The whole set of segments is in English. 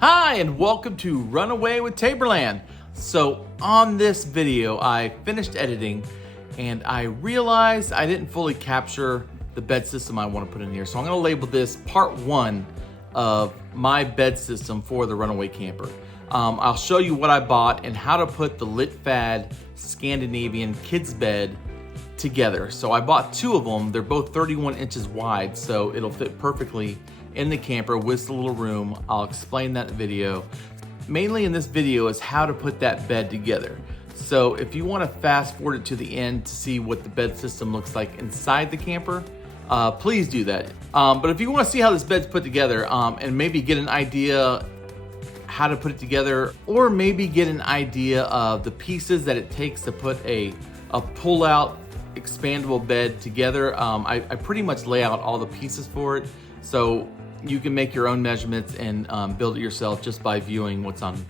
Hi, and welcome to Runaway with Taborland. So on this video, I finished editing and I realized I didn't fully capture the bed system I want to put in here. So I'm going to label this part 1 of my bed system for the Runaway Camper. I'll show you what I bought and how to put the LitFad Scandinavian kids bed together. So I bought 2 of them. They're both 31 inches wide, so it'll fit perfectly in the camper with a little room. I'll explain that in the video. Mainly in this video is how to put that bed together. So if you want to fast forward it to the end to see what the bed system looks like inside the camper, please do that. But if you want to see how this bed's put together and maybe get an idea how to put it together, or maybe get an idea of the pieces that it takes to put a pull-out expandable bed together, I pretty much lay out all the pieces for it. So you can make your own measurements and build it yourself just by viewing what's on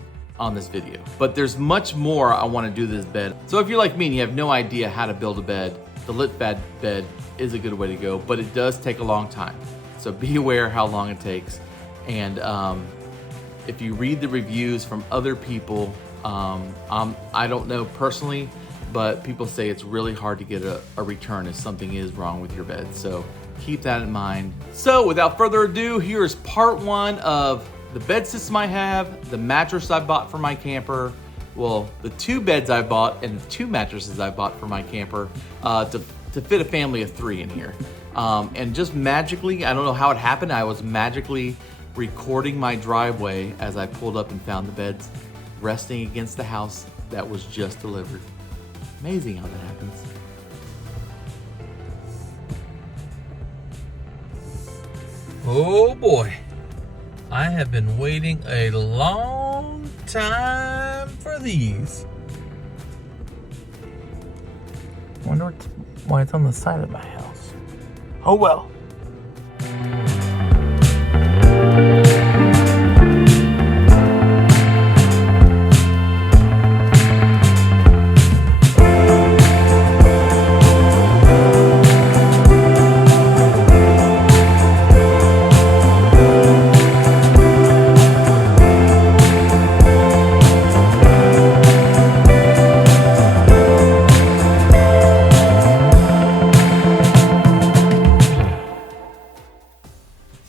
this video. But there's much more I want to do to this bed. So if you're like me and you have no idea how to build a bed, the LitFad bed is a good way to go, but it does take a long time. So be aware how long it takes. And if you read the reviews from other people, I don't know personally, but people say it's really hard to get a return if something is wrong with your bed. So keep that in mind. So without further ado, here's part 1 of the bed system I have, the mattress I bought for my camper, well, the 2 beds I bought and the 2 mattresses I bought for my camper to fit a family of 3 in here. And just magically, I don't know how it happened, I was magically recording my driveway as I pulled up and found the beds resting against the house that was just delivered. Amazing how that happens. Oh boy, I have been waiting a long time for these. Wonder why it's on the side of my house. Oh well.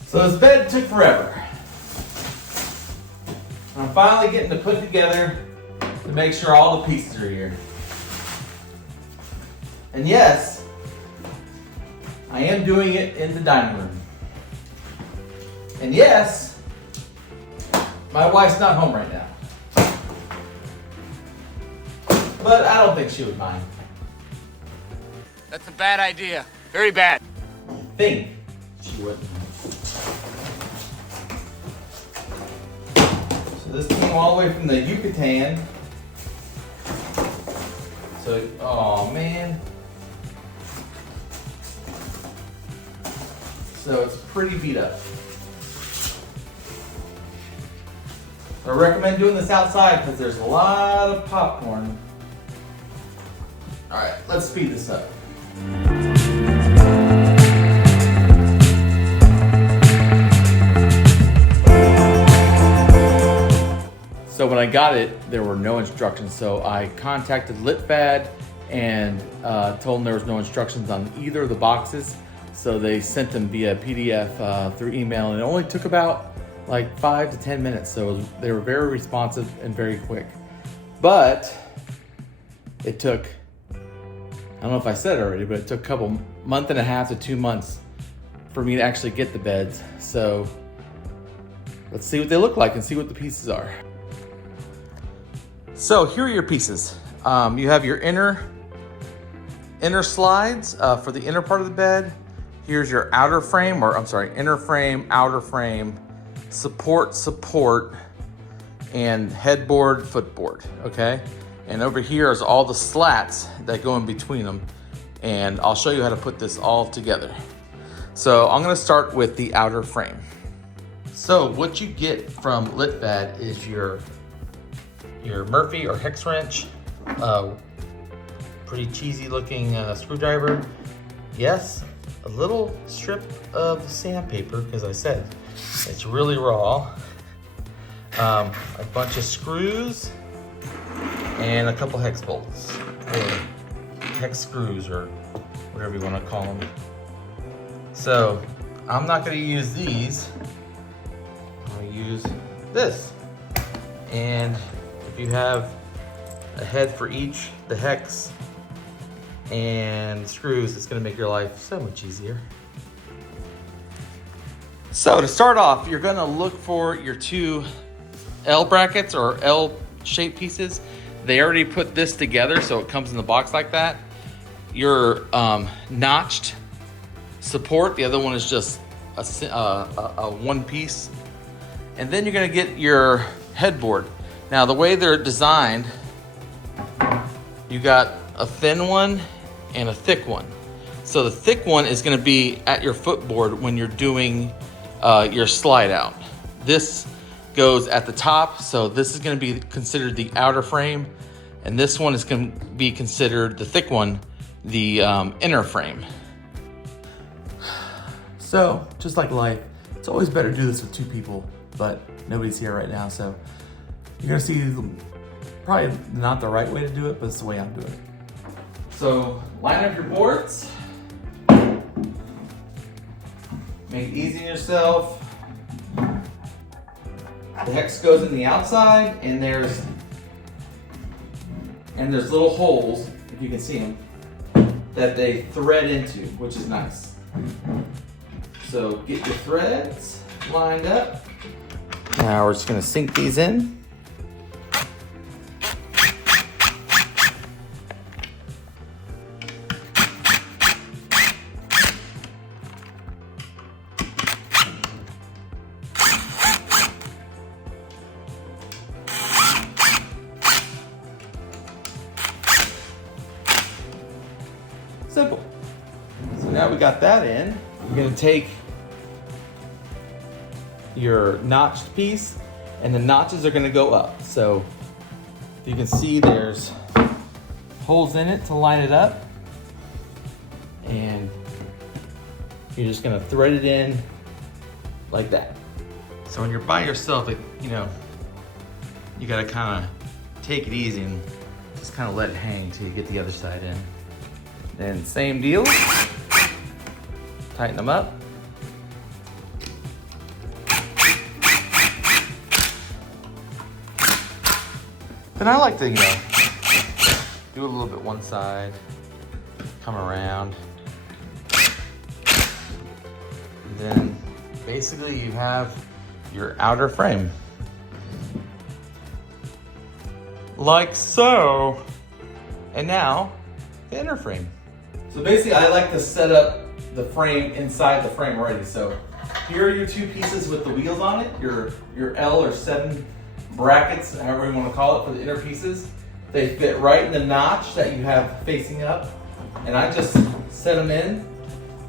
So this bed took forever. I'm finally getting to put together to make sure all the pieces are here. And yes, I am doing it in the dining room. And yes, my wife's not home right now. But I don't think she would mind. That's a bad idea. Very bad. I think she wouldn't. So this came all the way from the Yucatan. So, oh man. So it's pretty beat up. I recommend doing this outside because there's a lot of popcorn. All right, let's speed this up. So when I got it, there were no instructions. So I contacted LitFad and told them there was no instructions on either of the boxes. So they sent them via PDF through email, and it only took about like 5 to 10 minutes. So they were very responsive and very quick. But it took, I don't know if I said it already, but it took a month and a half to 2 months for me to actually get the beds. So let's see what they look like and see what the pieces are. So here are your pieces. You have your inner slides for the inner part of the bed. Here's your outer frame, or I'm sorry, inner frame, outer frame, support, and headboard, footboard, okay? And over here is all the slats that go in between them. And I'll show you how to put this all together. So I'm gonna start with the outer frame. So what you get from LitFad is your Murphy or hex wrench, pretty cheesy looking screwdriver. Yes, a little strip of sandpaper, because I said it's really raw. a bunch of screws, and a couple hex bolts, or hex screws, or whatever you want to call them. So I'm not going to use these. I'm going to use this. And if you have a head for each, the hex and screws, it's going to make your life so much easier. So to start off, you're going to look for your two L brackets or L-shaped pieces. They already put this together, so it comes in the box like that. Your notched support, the other one is just a one piece. And then you're gonna get your headboard. Now the way they're designed, you got a thin one and a thick one. So the thick one is gonna be at your footboard when you're doing your slide out. This goes at the top, so this is gonna be considered the outer frame, and this one is gonna be considered, the thick one, the inner frame. So, just like life, it's always better to do this with two people, but nobody's here right now, so you're gonna see probably not the right way to do it, but it's the way I'm doing it. So, line up your boards. Make it easy on yourself. The hex goes in the outside, and there's little holes, if you can see them, that they thread into, which is nice. So get your threads lined up. Now we're just gonna sink these in. Simple. So now we got that in. You're gonna take your notched piece, and the notches are gonna go up. So you can see there's holes in it to line it up, and you're just gonna thread it in like that. So when you're by yourself, you gotta kind of take it easy and just kind of let it hang until you get the other side in. Then same deal, tighten them up. Then I like to, do a little bit one side, come around. And then basically you have your outer frame. Like so. And now, the inner frame. So basically I like to set up the frame inside the frame already. So here are your two pieces with the wheels on it, your L or 7 brackets, however you want to call it, for the inner pieces. They fit right in the notch that you have facing up, and I just set them in.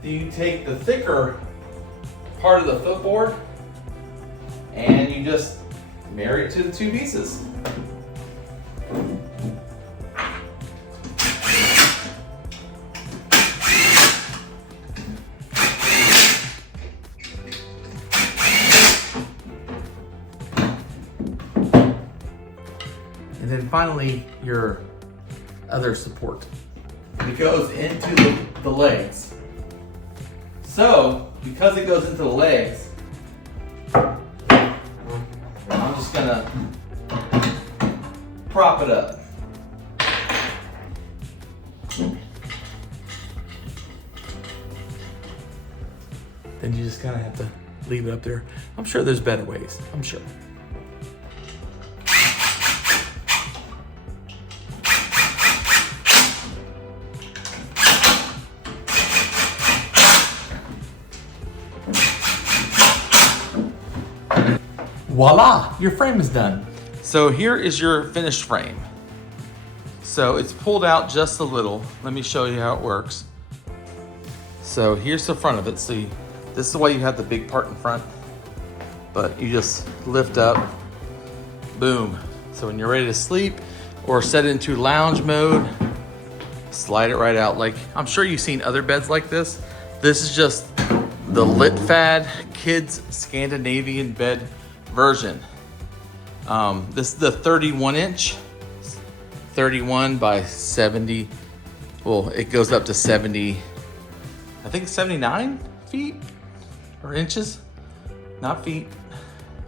Then you take the thicker part of the footboard and you just marry it to the two pieces. And then finally, your other support. It goes into the legs. So, because it goes into the legs, I'm just gonna prop it up. Then you just kind of have to leave it up there. I'm sure there's better ways, I'm sure. Voila, your frame is done. So here is your finished frame. So it's pulled out just a little. Let me show you how it works. So here's the front of it. See, this is why you have the big part in front, but you just lift up, boom. So when you're ready to sleep or set it into lounge mode, slide it right out. Like, I'm sure you've seen other beds like this. This is just the LitFad Kids Scandinavian bed version. This is the 31 inch, 31 by 70. Well, it goes up to 70, I think 79 feet or inches, not feet.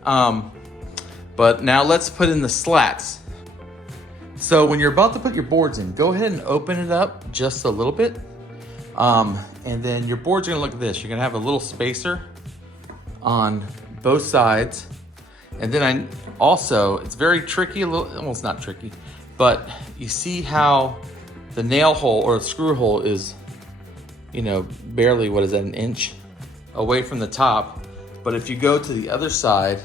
But now let's put in the slats. So when you're about to put your boards in, go ahead and open it up just a little bit. And then your boards are gonna look like this. You're gonna have a little spacer on both sides. And then it's very tricky, well, it's not tricky, but you see how the nail hole or screw hole is, barely, what is that, an inch away from the top. But if you go to the other side,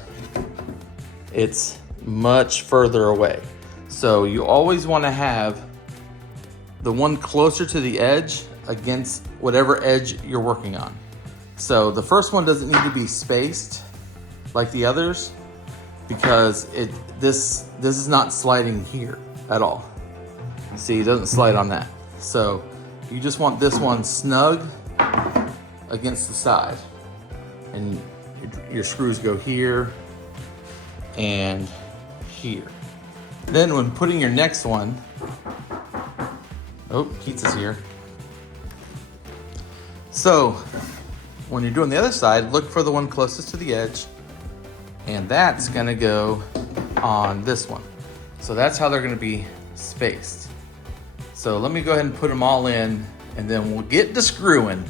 it's much further away. So you always wanna have the one closer to the edge against whatever edge you're working on. So the first one doesn't need to be spaced like the others, because this is not sliding here at all. See, it doesn't slide on that. So you just want this one snug against the side. And your screws go here and here. Then when putting your next one, Keats is here. So when you're doing the other side, look for the one closest to the edge, and that's gonna go on this one. So that's how they're gonna be spaced. So let me go ahead and put them all in, and then we'll get to screwing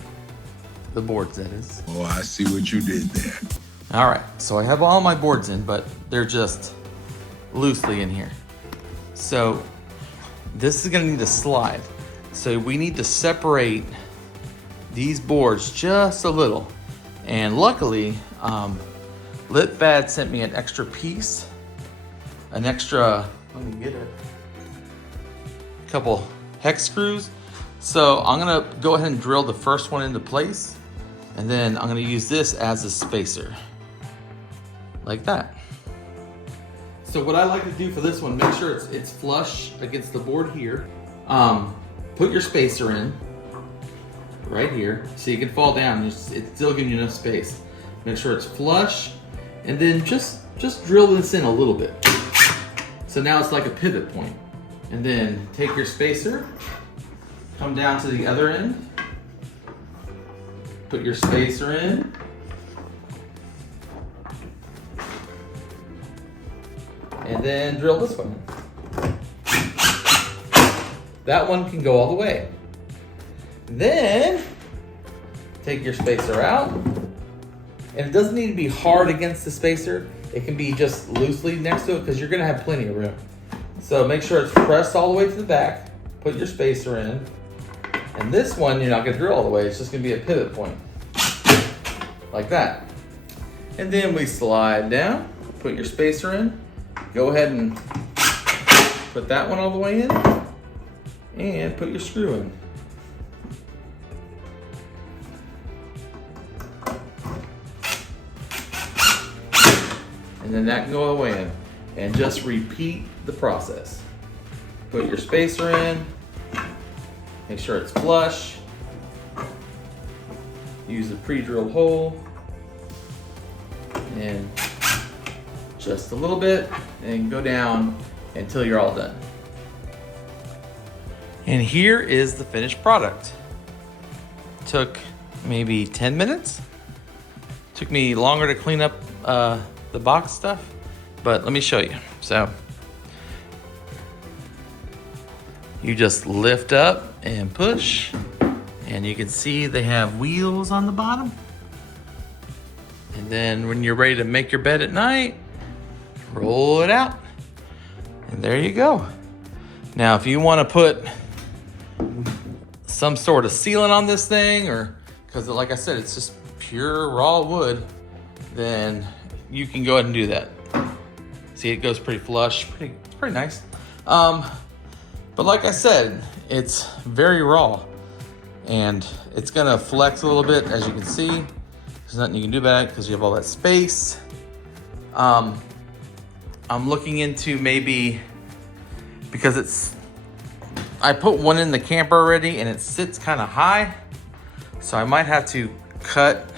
the boards, that is. Oh, I see what you did there. All right, so I have all my boards in, but they're just loosely in here. So this is gonna need to slide. So we need to separate these boards just a little. And luckily, LitFad sent me an extra piece, let me get it, a couple hex screws. So I'm gonna go ahead and drill the first one into place, and then I'm gonna use this as a spacer, like that. So what I like to do for this one, make sure it's flush against the board here. Put your spacer in right here, so you can fall down. It's still giving you enough space. Make sure it's flush, and then just drill this in a little bit. So now it's like a pivot point. And then take your spacer, come down to the other end, put your spacer in, and then drill this one in. That one can go all the way. Then take your spacer out, and it doesn't need to be hard against the spacer. It can be just loosely next to it, because you're gonna have plenty of room. So make sure it's pressed all the way to the back, put your spacer in, and this one you're not gonna drill all the way, it's just gonna be a pivot point, like that. And then we slide down, put your spacer in, go ahead and put that one all the way in, and put your screw in. And then that can go away in, and just repeat the process. Put your spacer in, make sure it's flush, use a pre-drilled hole, and just a little bit, and go down until you're all done. And here is the finished product. Took maybe 10 minutes. Took me longer to clean up the box stuff, but let me show you. So you just lift up and push, and you can see they have wheels on the bottom. And then when you're ready to make your bed at night, roll it out, and there you go. Now, if you want to put some sort of sealant on this thing, or because like I said, it's just pure raw wood, then you can go ahead and do that. See, it goes pretty flush, it's pretty nice. But like I said, it's very raw, and it's gonna flex a little bit, as you can see. There's nothing you can do about it because you have all that space. I'm looking into maybe, because I put one in the camper already and it sits kind of high, so I might have to cut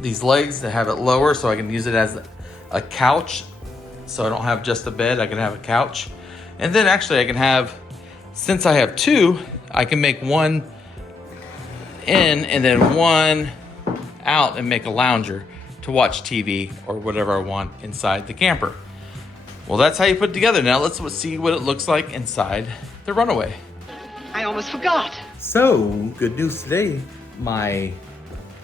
these legs to have it lower so I can use it as a couch So I don't have just a bed, I can have a couch. And then actually I can have, since I have two, I can make one in and then one out and make a lounger to watch TV or whatever I want inside the camper. Well, that's how you put it together. Now let's see what it looks like inside the Runaway. I almost forgot. So, good news today. My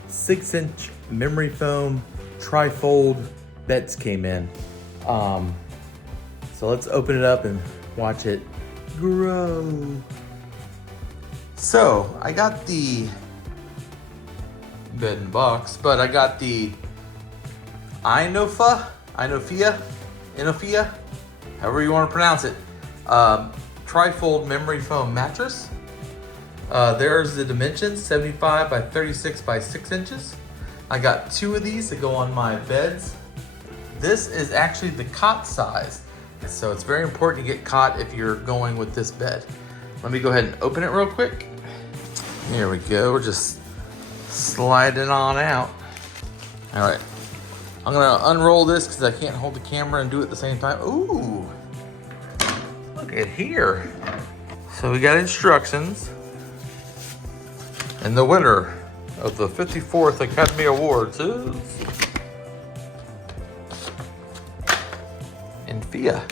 6-inch memory foam trifold beds came in. So let's open it up and watch it grow. So I got the bed in box, but I got the Inofia, however you want to pronounce it, trifold memory foam mattress. There's the dimensions, 75 by 36 by 6 inches. I got two of these to go on my beds. This is actually the cot size. So it's very important to get cot if you're going with this bed. Let me go ahead and open it real quick. Here we go, we're just sliding on out. All right, I'm gonna unroll this because I can't hold the camera and do it at the same time. Ooh, look at here. So we got instructions. And the winner of the 54th Academy Awards is Inofia.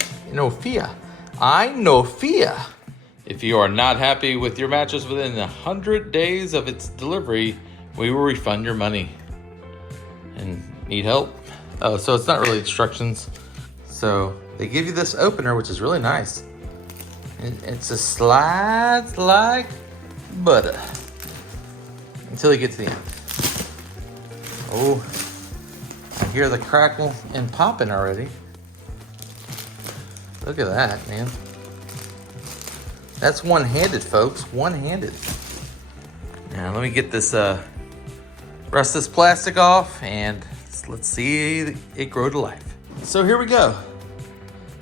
If you are not happy with your mattress within 100 days of its delivery, we will refund your money. And need help? Oh, so it's not really instructions. So they give you this opener, which is really nice. It's a slides like butter until you get to the end. Oh, I hear the crackle and popping already. Look at that, man. That's one-handed, folks, one-handed. Now let me get this, rest this plastic off and let's see it grow to life. So here we go.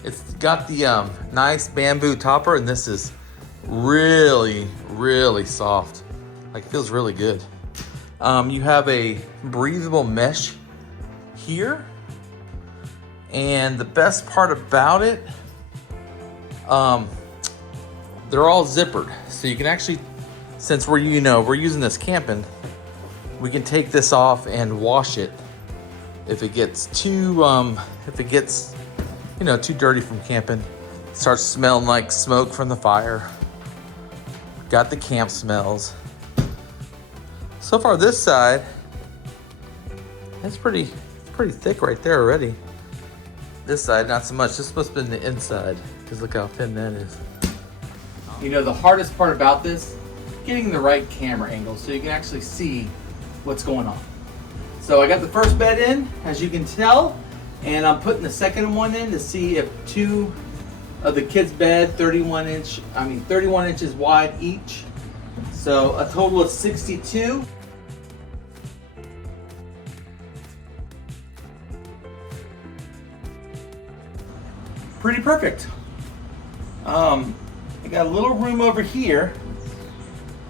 It's got the nice bamboo topper, and this is really, really soft. Like, it feels really good. You have a breathable mesh here. And the best part about it, they're all zippered. So you can actually, since we're using this camping, we can take this off and wash it if it gets too too dirty from camping. It starts smelling like smoke from the fire. Got the camp smells. So far this side, that's pretty thick right there already. This side, not so much. This must have been the inside, because look how thin that is. You know, the hardest part about this, getting the right camera angle so you can actually see what's going on. So I got the first bed in, as you can tell, and I'm putting the second one in to see if two of the kids' bed, 31 inches wide each. So a total of 62. Pretty perfect. I got a little room over here,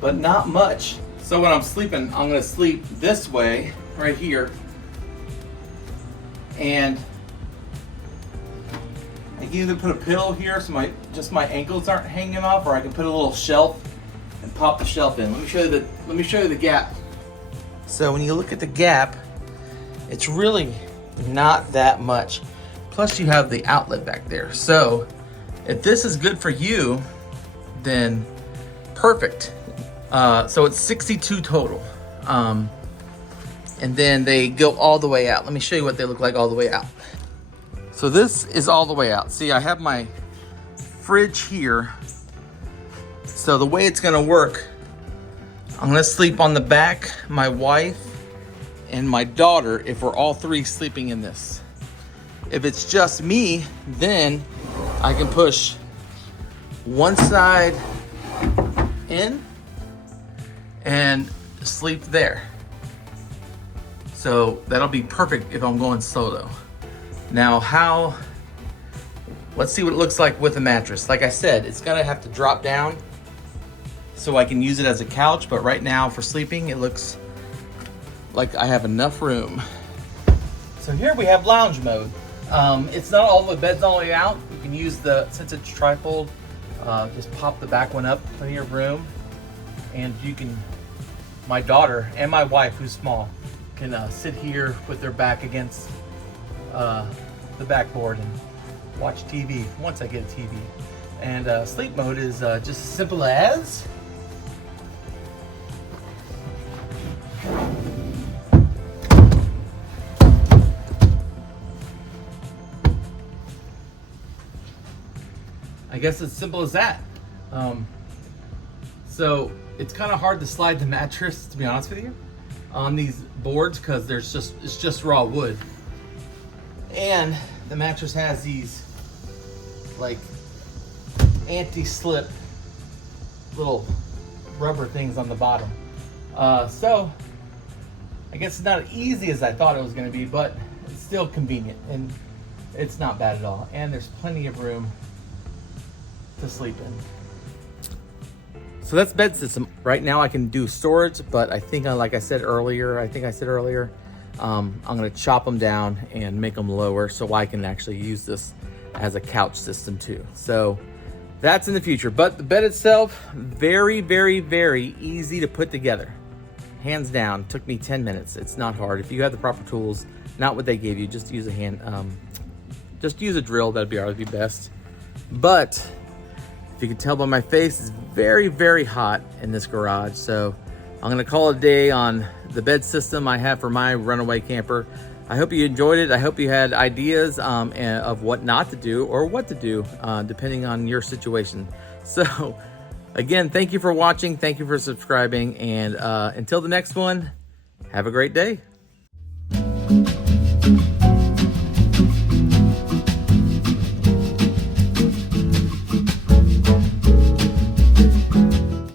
but not much. So when I'm sleeping, I'm gonna sleep this way, right here. And I can either put a pillow here so my ankles aren't hanging off, or I can put a little shelf and pop the shelf in. Let me show you the gap. So when you look at the gap, it's really not that much. Plus you have the outlet back there. So if this is good for you, then perfect. So it's 62 total. And then they go all the way out. Let me show you what they look like all the way out. So this is all the way out. See, I have my fridge here. So the way it's gonna work, I'm gonna sleep on the back, my wife and my daughter, if we're all three sleeping in this. If it's just me, then I can push one side in and sleep there. So that'll be perfect if I'm going solo. Now let's see what it looks like with a mattress. Like I said, it's gonna have to drop down so I can use it as a couch, but right now for sleeping, it looks like I have enough room. So here we have lounge mode. It's not all the bed's all the way out. You can use since it's trifold, just pop the back one up, plenty of room. And you can, my daughter and my wife, who's small, can sit here with their back against the backboard and watch TV once I get a TV. And sleep mode is just as simple as I guess it's simple as that. So it's kind of hard to slide the mattress, to be honest with you, on these boards because it's just raw wood. And the mattress has these like anti-slip little rubber things on the bottom. So I guess it's not as easy as I thought it was going to be, but it's still convenient and it's not bad at all. And there's plenty of room to sleep in. So that's bed system. Right now I can do storage, but I think like I said earlier, I'm gonna chop them down and make them lower so I can actually use this as a couch system too. So that's in the future, but the bed itself, very, very, very easy to put together. Hands down, took me 10 minutes. It's not hard. If you have the proper tools, not what they gave you, just use just use a drill, that'd be best. But if you can tell by my face, it's very, very hot in this garage. So I'm gonna call it a day on the bed system I have for my Runaway camper. I hope you enjoyed it. I hope you had ideas of what not to do or what to do, depending on your situation. So again, thank you for watching. Thank you for subscribing. And until the next one, have a great day.